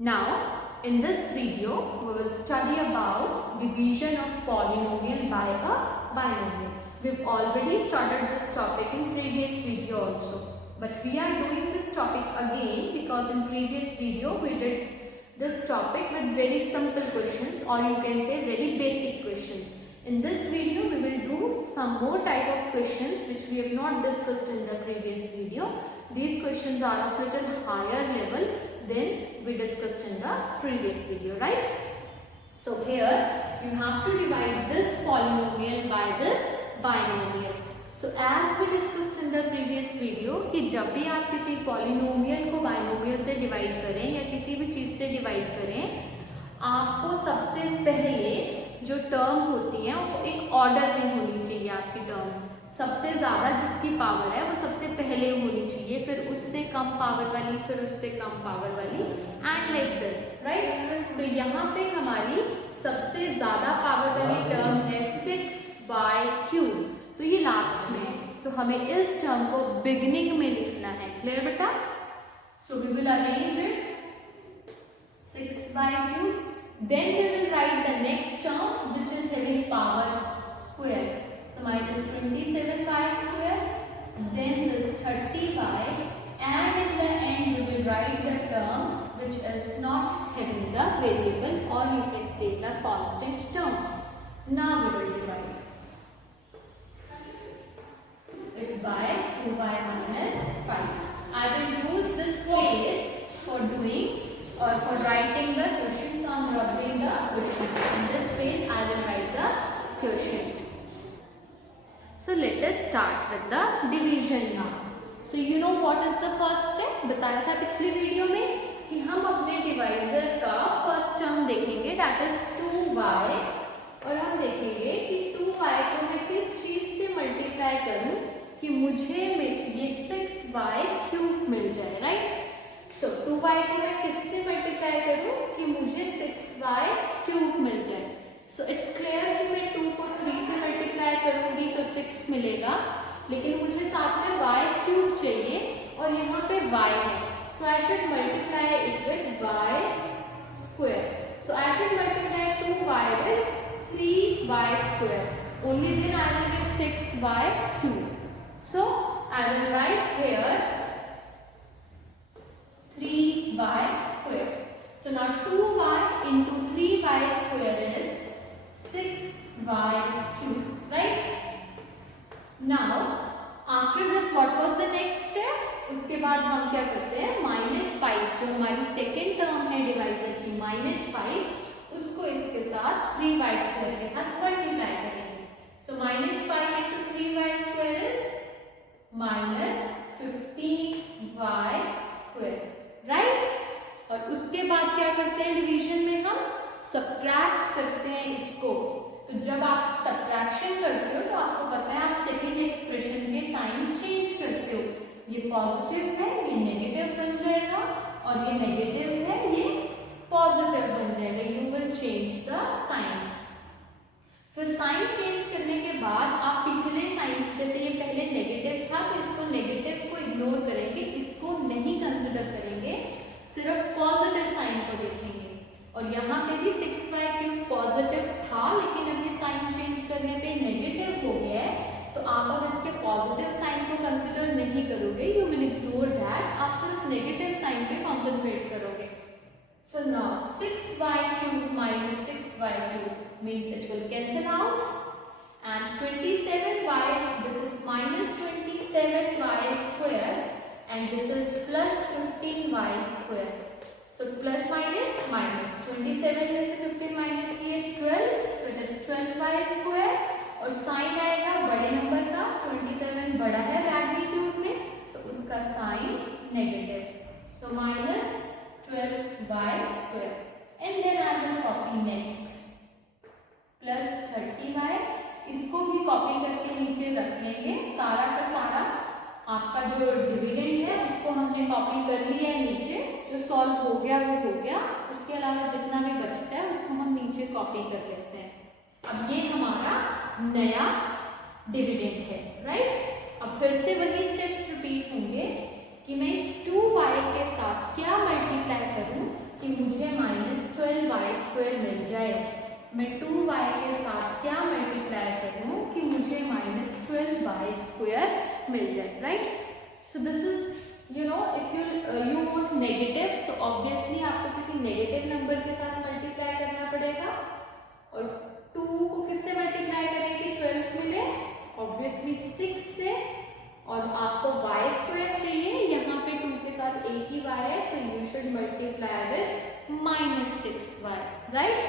Now, in this video, we will study about division of polynomial by a binomial. We've already started this topic in previous video also. But we are doing this topic again because in previous video we did this topic with very simple questions, or you can say very basic questions. In this video, we will do some more type of questions which we have not discussed in the previous video. These questions are of little higher level than we discussed in the previous video, right? So here you have to divide this polynomial by this binomial. So as we discussed in the previous video कि जब भी आप किसी polynomial को binomial से divide करें या किसी भी चीज से divide करें, आपको सबसे पहले जो टर्म होती है वो एक ऑर्डर में होनी चाहिए. आपकी टर्म्स सबसे ज्यादा जिसकी पावर है वो सबसे पहले होनी चाहिए, फिर उससे कम पावर वाली, फिर उससे कम पावर वाली, एंड लाइक दिस, राइट. तो यहाँ पे हमारी सबसे ज्यादा पावर वाली टर्म है 6/3. तो ये लास्ट में है, तो हमें इस टर्म को बिगिनिंग में लिखना है. क्लियर बेटा? So we will arrange it 6/3. Then we will write the next term which is having power square. So minus 27y square, then this 30y, and in the end we will write the term which is not having the variable, or you can say the constant term. Now we will divide it by 2y minus 5. I will use this case for doing or for writing the questions on rubbing the question. In this page I will write the question. So let us start with the division now. So you know what is the first step? बताया था पिछली video में कि हम अपने divisor का first term देखेंगे, that is 2y, और हम देखेंगे कि 2y को मैं किस चीज से मल्टीप्लाई करूं कि मुझे ये 6y³ मिल जाए, राइट. सो 2y को मैं किससे मल्टीप्लाई करूं कि मुझे 6y³ मिल जाए. सो इट्स क्लियर कि मैं 2 को 3 से मल्टीप्लाई करूंगी तो 6 मिलेगा, लेकिन मुझे साथ में y³ चाहिए और यहाँ पे y है. So I should multiply it with y². So I should multiply 2y with 3y². Only then I will get 6y³. So I will write here 3y². So now 2y into 3y² is 6y³, right? Now after this what was the next step? उसके बाद हम क्या करते हैं, -5 जो हमारी second term है divisor की, -5, उसको इसके साथ 3y² के साथ मल्टीप्लाई करेंगे. So -5 into 3y² is -15y², right. और उसके बाद क्या करते हैं डिवीजन में, हम सब्ट्रैक्ट करते हैं इसको. तो जब आप सब्ट्रैक्शन करते हो तो आपको पता है आप सेकेंड एक्सप्रेशन के साइन चेंज करते हो. ये पॉजिटिव है, ये नेगेटिव बन जाएगा, और ये नेगेटिव है, ये पॉजिटिव बन जाएगा. You will change the science. फिर साइन चेंज करने के बाद आप पिछले साइंस, जैसे ये पहले नेगेटिव था तो इसको नेगेटिव को इग्नोर करेंगे, इसको नहीं कंसिडर करेंगे, सिर्फ पॉजिटिव साइन को देखेंगे. और यहाँ पे भी 6y³ पॉजिटिव था, लेकिन अब ये साइन चेंज करने पे नेगेटिव हो गया है, तो आप अब इसके पॉजिटिव साइन को कंसिडर नहीं करोगे. You will ignore that. आप सिर्फ नेगेटिव साइन पे कॉन्सेंट्रेट करोगे. So now 6y³ minus 6y³ means it will cancel out, and 27y, this is minus 27y², and this is plus 15y². So plus minus minus, 27 में से 15 minus किए 12, so it is 12y². और sign आएगा बड़े number का, 27 बड़ा है magnitude में, तो उसका sign negative. So minus 12y². And then I will copy next plus 30y. इसको भी कॉपी करके नीचे रख लेंगे. सारा का सारा आपका जो डिविडेंड है उसको हमने कॉपी कर लिया है नीचे. जो सॉल्व हो गया वो हो गया, उसके अलावा जितना भी बचता है उसको हम नीचे कॉपी कर लेते हैं. अब ये हमारा नया डिविडेंड है, राइट. अब फिर से वही स्टेप्स रिपीट होंगे कि मैं इस 2y के साथ क्या मल्टीप्लाई करूं कि मुझे -12y² मिल जाए, मैं 2y के साथ क्या मल्टीप्लाई करूं कि मुझे -12y² मिल जाए, right. So this is if you want negative, so obviously आपको किसी नेगेटिव नंबर के साथ मल्टीप्लाई करना पड़ेगा, और 2 को किससे मल्टीप्लाई करें कि 12 मिले, ऑब्वियसली 6 से, और आपको y² चाहिए, यहाँ पे 2 के साथ एक ही y है, so you should multiply with -6y, right?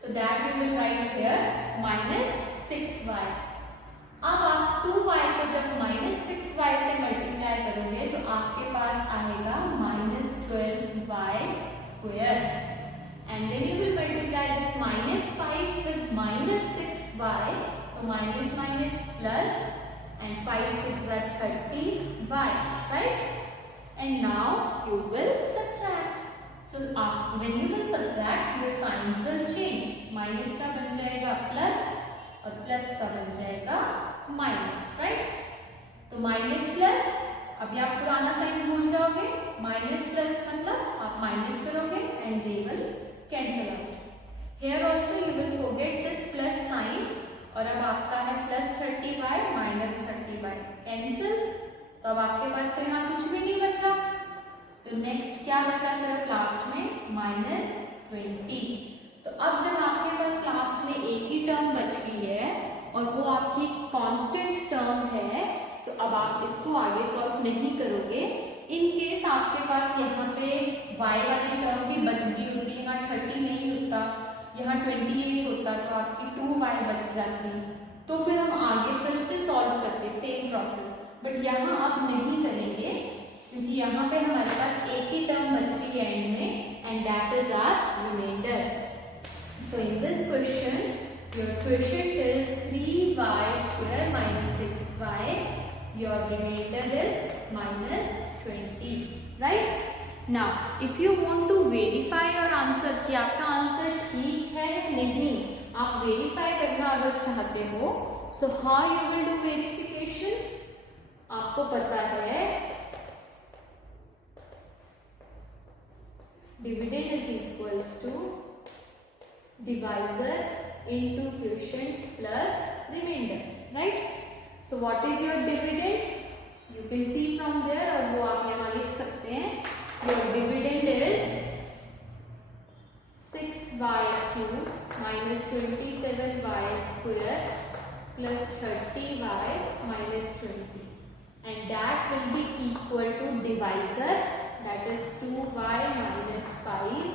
So that we will write here -6y. अब आप 2y को जब -6y से मल्टीप्लाई करोगे तो आपके पास आएगा -12y², and then you will multiply this -5 with -6y, so minus minus plus, and 5 6 are 30y, right? And now you will subtract. So when you will subtract, your signs will change. Minus का बन जाएगा plus और plus का बन जाएगा minus, right? तो minus plus, अभी आप पुराना साइन भूल जाओगे, minus plus मतलब आप minus करोगे and they will cancel out. Here also you will forget this plus sign, और अब आपका है +30y -30y कैंसिल, तो अब आपके पास तो यहाँ कुछ भी नहीं बचा, तो नेक्स्ट क्या बचा सिर्फ लास्ट में -20। तो अब जब आपके पास लास्ट में एक ही टर्म बच गई है और वो आपकी कांस्टेंट टर्म है, तो अब आप इसको आगे सॉल्व नहीं करोगे। इन केस आपके पास यहाँ पे y वाली टर्म भी बच गई होती, यहाँ 30 नहीं होता, यहाँ 28 होता, तो आपकी 2y बच जाती, तो फिर हम आगे फिर से सॉल्व करते सेम प्रोसेस, बट यहाँ आप नहीं करेंगे क्योंकि यहाँ पे हमारे पास एक ही टर्म बच गई है एंड में, and that is our remainder. So in this question your question is 3y² - 6y, your remainder is -20, right. Now, if you want to verify your answer कि आपका आंसर ठीक है या नहीं, आप वेरीफाई करना अगर चाहते हो, so how you will do verification? आपको पता है dividend is equals to divisor into quotient plus remainder, right? So what is your dividend? You can see from there, और वो आप यहाँ लिख सकते हैं, your dividend is 6y³ minus 27y² plus 30y minus 20, and that will be equal to divisor, that is 2y minus 5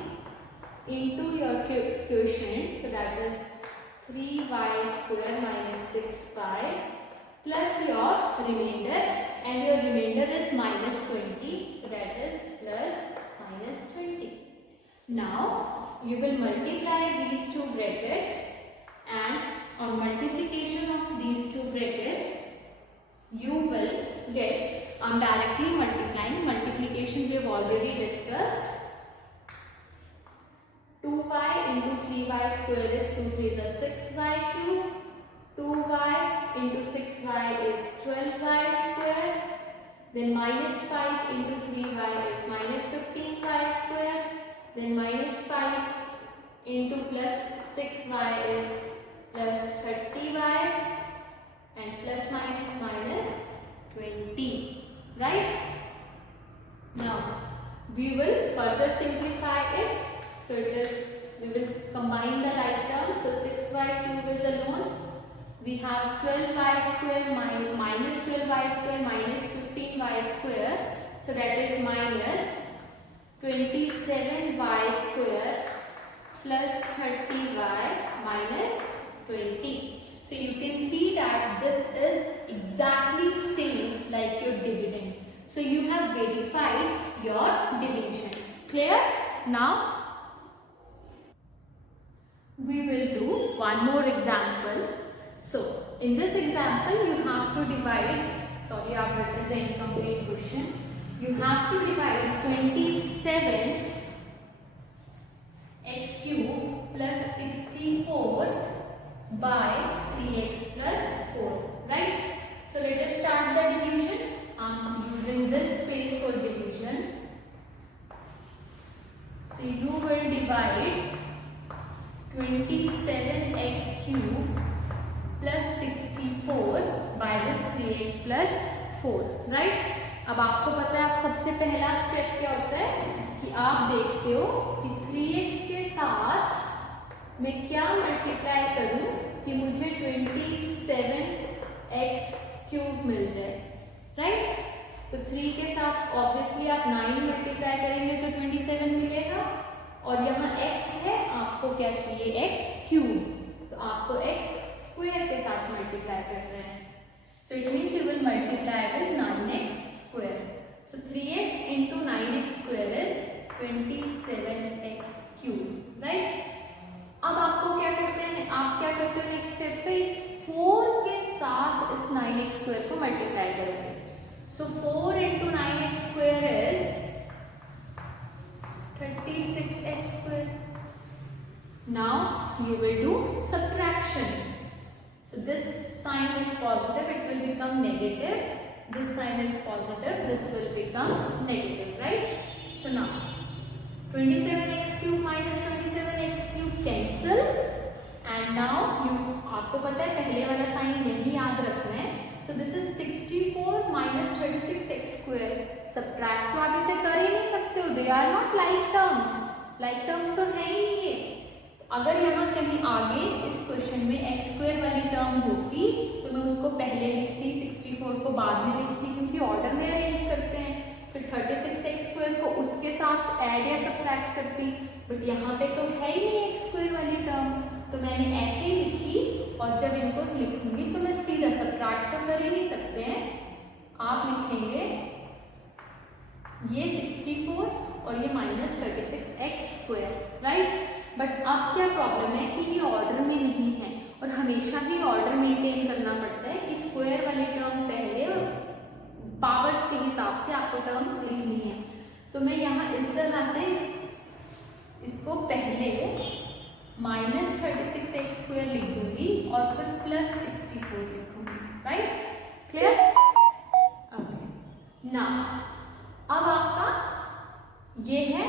into your quotient, so that is 3y² minus 6y plus your remainder, and your remainder is -20, so that is plus -20. Now you will multiply these two brackets, and on multiplication of these two brackets you will get, I'm directly multiplying, multiplication we have already discussed, 2y into 3y² is 2 3s are 6y³, 2y into 6y is 12y², then -5 into 3y is -15y², then -5 into plus 6y is plus 30y, and plus minus minus 20, right? Now we will further simplify it, so it is, we will combine the like terms, so 6y³ is alone, we have 12y² minus 12y² minus 15y², so that is minus 27y² plus 30y minus 20. So you can see that this is exactly same like your dividend. So you have verified your division. Clear? Now we will do one more example. So in this example you have to divide, sorry I have written the incomplete question. You have to divide 27 x³ plus 64 by 3x plus 4, right? So let us start the division. I am using this space for division. So you will divide 27x cube plus 64 by this 3x plus 4, right. अब आपको पता है, आप सबसे पहला step क्या होता है कि आप देखते हो कि 3x के साथ मैं क्या मल्टीप्लाई करूं कि मुझे 27x क्यूब मिल जाए, राइट। तो 3 के साथ ऑब्वियसली आप 9 मल्टीप्लाई करेंगे तो 27 मिलेगा, और यहाँ x है, आपको क्या चाहिए, x क्यूब, तो आपको x स्क्वायर के साथ मल्टीप्लाई कर रहे हैं। So it means you will multiply with 9x square. So 3x into 9x square is 27x cube, right. अब आपको क्या करते हैं, आप क्या करते हो नेक्स्ट स्टेप पे, इस 4 के साथ इस 9x स्क्वायर को मल्टीप्लाई करेंगे। सो 4 into 9x square is 36x square. Now you will do subtraction. So this sign is positive, it will become negative. This sign is positive, this will become negative, right? So now 27x cube minus 27x cube cancel, and now you, आपको पता है पहले वाला sign यही याद रखना है। So this is 64 minus 36x square. Subtract तो आप इसे कर ही नहीं सकते हो, they are not like terms तो है ही नहीं ये। तो अगर यहाँ कहीं आगे इस क्वेश्चन में x स्क्वायर वाली टर्म होती तो मैं उसको पहले लिखती, 64 को बाद में लिखती, क्योंकि ऑर्डर में अरेंज करते हैं। फिर 36x स्क्वायर को उसके साथ ऐड या सब्ट्रैक्ट करती, बट यहाँ पे तो है ही नहीं x स्क्वायर वाली टर्म, तो मैंने ऐसे ही लिखी, और जब इनको लिखूंगी तो मैं सीधा सब्ट्रैक्ट तो कर ही नहीं सकते हैं, आप लिखेंगे ये 64 और ये minus 36x square, right. But अब क्या प्रॉब्लम है कि ये ऑर्डर में नहीं है, और हमेशा ही ऑर्डर मेंटेन करना पड़ता है कि स्क्वायर वाली टर्म पहले और पावर्स के हिसाब से आपको टर्म्स लिखनी है। तो मैं यहाँ इस तरह से इसको पहले माइनस 36x स्क्वायर लिख दूंगी और फिर प्लस 64 लिखूंगी, राइट, क्लियर। ना अब आपका ये है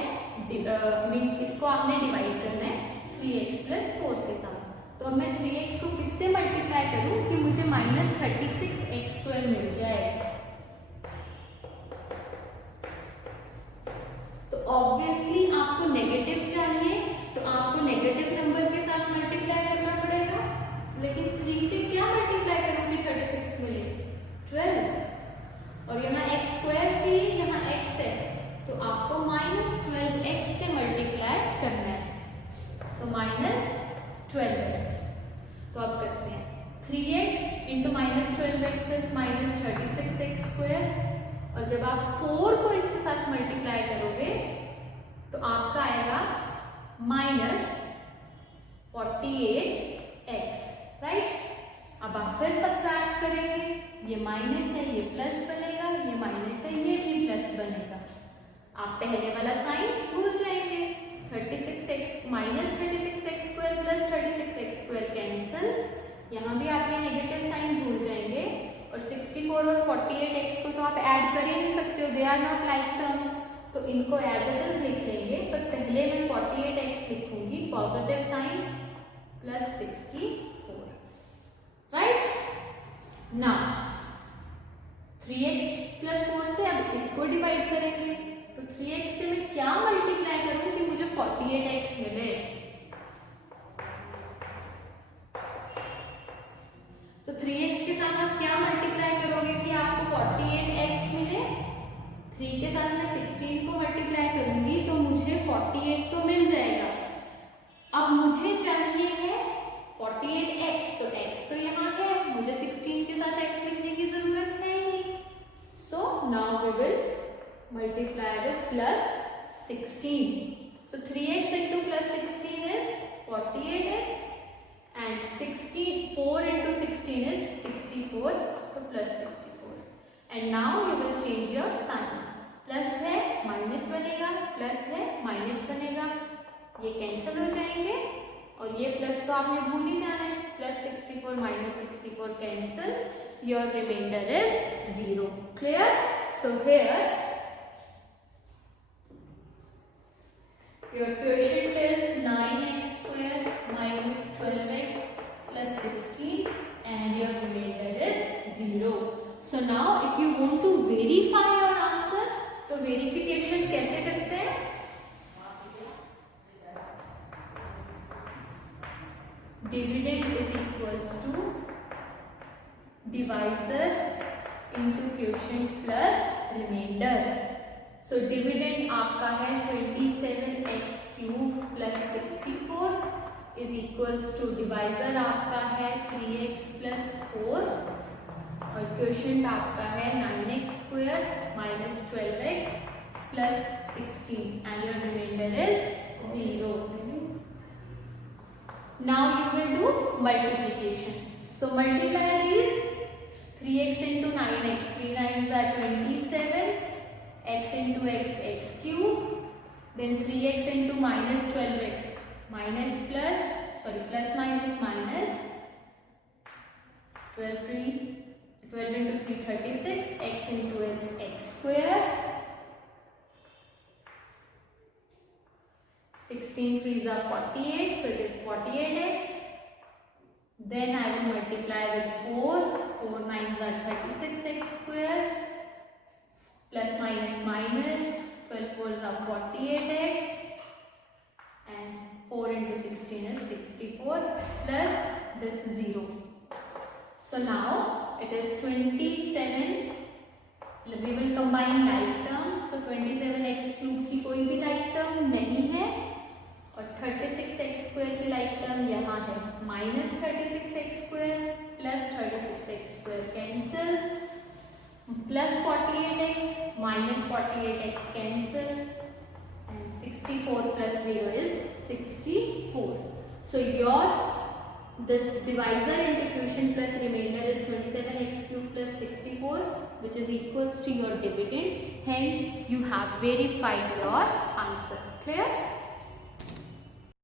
मीन्स इसको आपने डिवाइड करना है 3x प्लस 4 के साथ। तो अब मैं 3x को किससे मल्टीप्लाई करूं कि मुझे माइनस 36x स्क्वायर मिल जाए। तो ऑब्वियसली आपको नेगेटिव चाहिए, तो आपको नेगेटिव नंबर के साथ मल्टीप्लाई करना पड़ेगा, लेकिन 3 से क्या मल्टीप्लाई करूंगी 36 मिले 12, और यहाँ x स्क्वायर चाहिए, यहाँ x है, तो आपको माइनस 12x से मल्टीप्लाई करना है। सो माइनस 12x, तो अब करते हैं 3x into minus 12x is minus 36x square, और जब आप 4 को इसके साथ मल्टीप्लाई करोगे तो आपका आएगा माइनस 48x, राइट। अब आप फिर सब्ट्रैक्ट करेंगे, ये माइनस है, ये प्लस बनेगा, ये माइनस है, ये भी प्लस बनेगा। आप पहले वाला साइन भूल जाएंगे, 36x minus 36x square plus 36x square cancel, यहाँ भी आप ये नेगेटिव साइन भूल जाएंगे, और 64 और 48x को तो आप ऐड कर ही नहीं सकते हो, they are not like terms, तो इनको एज इट इज लिख लेंगे, पर पहले मैं 48x लिखूंगी positive sign plus 64, right. Now 3x plus 4 से अब इसको डिवाइड करेंगे, तो 3x से मैं क्या मल्टीप्लाई करूं कि मुझे 48x मिले। तो 3x के साथ आप क्या मल्टीप्लाई करोगे कि आपको 48x मिले। 3 के साथ मैं 16 को मल्टीप्लाई करूंगी तो मुझे 48 तो मिल जाएगा। अब मुझे चाहिए है 48x, तो x तो यहाँ है, मुझे 16 के साथ x लिखने की जरूरत है ही नहीं। So now we will multiply with plus 16. So 3x into plus 16 is 48x, and 4 into 16 is 64. So plus 64. And now you will change your signs. Plus है minus बनेगा, plus है minus बनेगा, ये cancel हो जाएंगे, और ये plus तो आपने भूल ही जाना है। Plus 64 minus 64 cancel. Your remainder is 0. Clear? So here Your quotient is 9x square minus 12x plus 16 and your remainder is 0. So now if you want to verify your answer, तो verification कैसे करते हैं? Dividend is equals to divisor into quotient plus remainder. So dividend आपका है 27x cube plus 64 is equals to divisor आपका है 3x plus 4 और quotient आपका है 9x square minus 12x plus 16 and your remainder is 0. Now you will do multiplication. So multiply these 3x into 9x, 3 9s are 27, x into x, x cube, then 3x into minus 12x, minus plus, sorry, plus minus minus, 12 into 3, 36, x into x, x square, 16 3s are 48, so it is 48x. Then I will multiply with 4, 4 9s are 36x square, plus minus minus, 12 4s are 48x, and 4 into 16 is 64, plus this 0. So now it is 27, we will combine like terms, so 27x cube की कोई भी like term नहीं है और 36x square की like term यहाँ है, minus 36x square plus 36x square cancel, plus 48x minus 48x cancel, and 64 plus 0 is 64. So your this divisor into quotient plus remainder is 27x cube plus 64, which is equals to your dividend. Hence you have verified your answer. Clear?